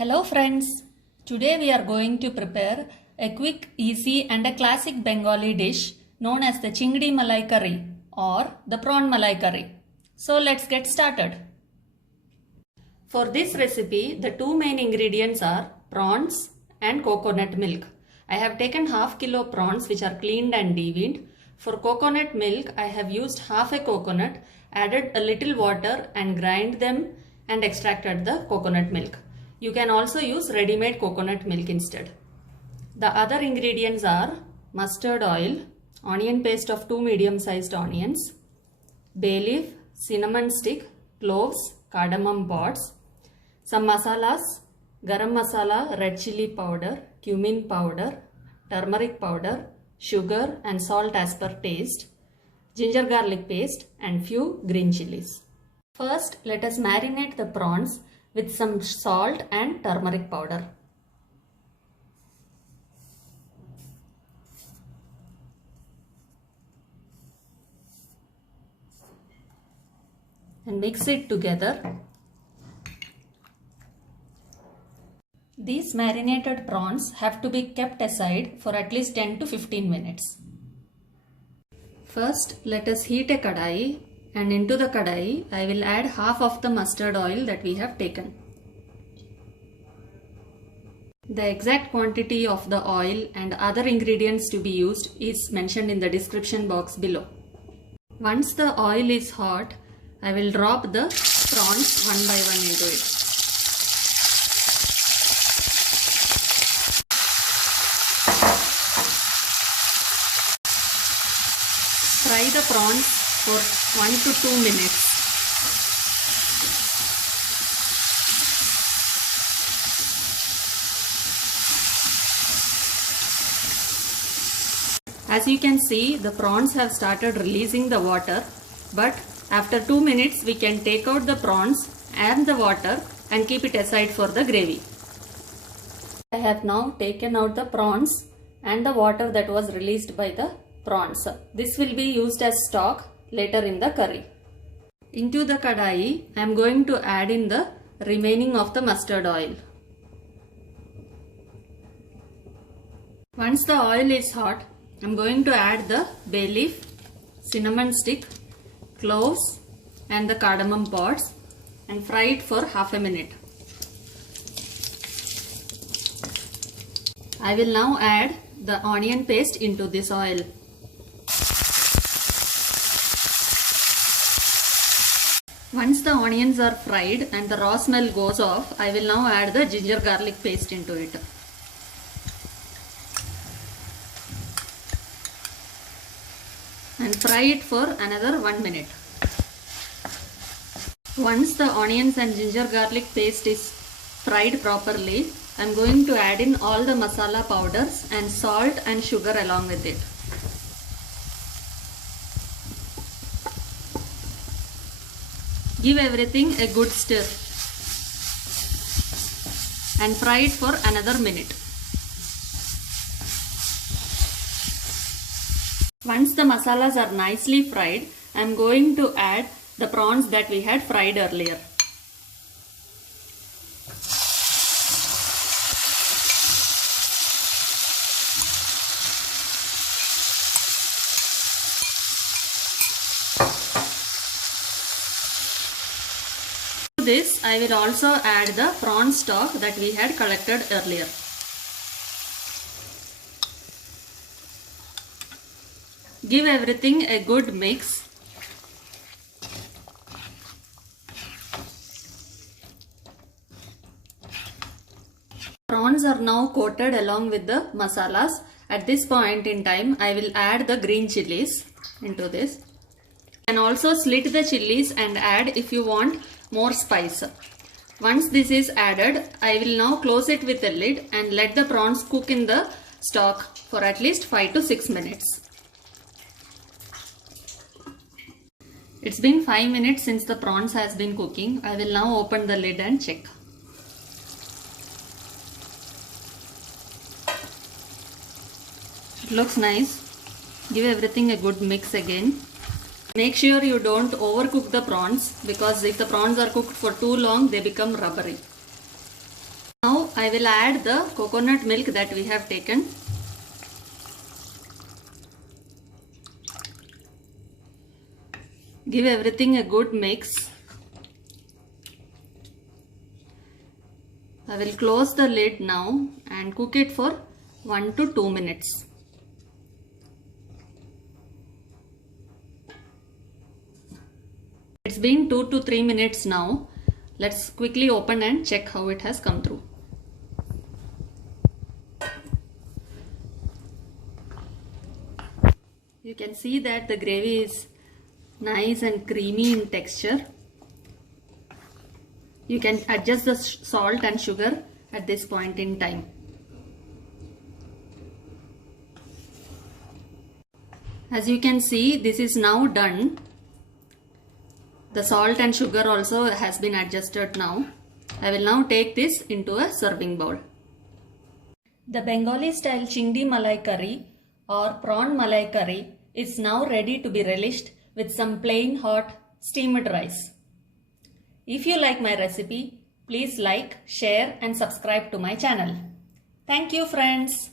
Hello friends, today we are going to prepare a quick, easy and a classic Bengali dish known as the Chingdi Malai Curry or the Prawn Malai Curry. So let's get started. For this recipe, the two main ingredients are prawns and coconut milk. I have taken half kilo prawns which are cleaned and deveined. For coconut milk, I have used half a coconut, added a little water and grind them and extracted the coconut milk. You can also use ready-made coconut milk instead. The other ingredients are mustard oil, onion paste of 2 medium-sized onions, bay leaf, cinnamon stick, cloves, cardamom pods, some masalas, garam masala, red chili powder, cumin powder, turmeric powder, sugar and salt as per taste, ginger garlic paste and few green chilies. First, let us marinate the prawns with some salt and turmeric powder. And mix it together. These marinated prawns have to be kept aside for at least 10 to 15 minutes. First, let us heat a kadai. And into the kadai, I will add half of the mustard oil that we have taken. The exact quantity of the oil and other ingredients to be used is mentioned in the description box below. Once the oil is hot, I will drop the prawns one by one into it. Fry the prawns for 1 to 2 minutes. As you can see, the prawns have started releasing the water, but after 2 minutes we can take out the prawns and the water and keep it aside for the gravy. I have now taken out the prawns and the water that was released by the prawns. This will be used as stock later in the curry. Into the kadai, I am going to add in the remaining of the mustard oil. Once the oil is hot, I am going to add the bay leaf, cinnamon stick, cloves and the cardamom pods and fry it for half a minute. I will now add the onion paste into this oil. Once the onions are fried and the raw smell goes off, I will now add the ginger garlic paste into it. And fry it for another 1 minute. Once the onions and ginger garlic paste is fried properly, I am going to add in all the masala powders and salt and sugar along with it. Give everything a good stir and fry it for another minute. Once the masalas are nicely fried, I am going to add the prawns that we had fried earlier. To this, I will also add the prawn stock that we had collected earlier. Give everything a good mix. Prawns are now coated along with the masalas. At this point in time, I will add the green chilies into this. You can also slit the chilies and add if you want more spice. Once this is added, I will now close it with a lid and let the prawns cook in the stock for at least 5 to 6 minutes. It's been 5 minutes since the prawns has been cooking. I will now open the lid and check. It looks nice. Give everything a good mix again. Make sure you don't overcook the prawns, because if the prawns are cooked for too long, they become rubbery. Now I will add the coconut milk that we have taken. Give everything a good mix. I will close the lid now and cook it for 1 to 2 minutes. It's been 2 to 3 minutes now. Let's quickly open and check how it has come through. You can see that the gravy is nice and creamy in texture. You can adjust the salt and sugar at this point in time. As you can see, this is now done. The salt and sugar also has been adjusted now. I will now take this into a serving bowl. The Bengali style Chingdi Malai curry or prawn malai curry is now ready to be relished with some plain hot steamed rice. If you like my recipe, please like, share and subscribe to my channel. Thank you friends.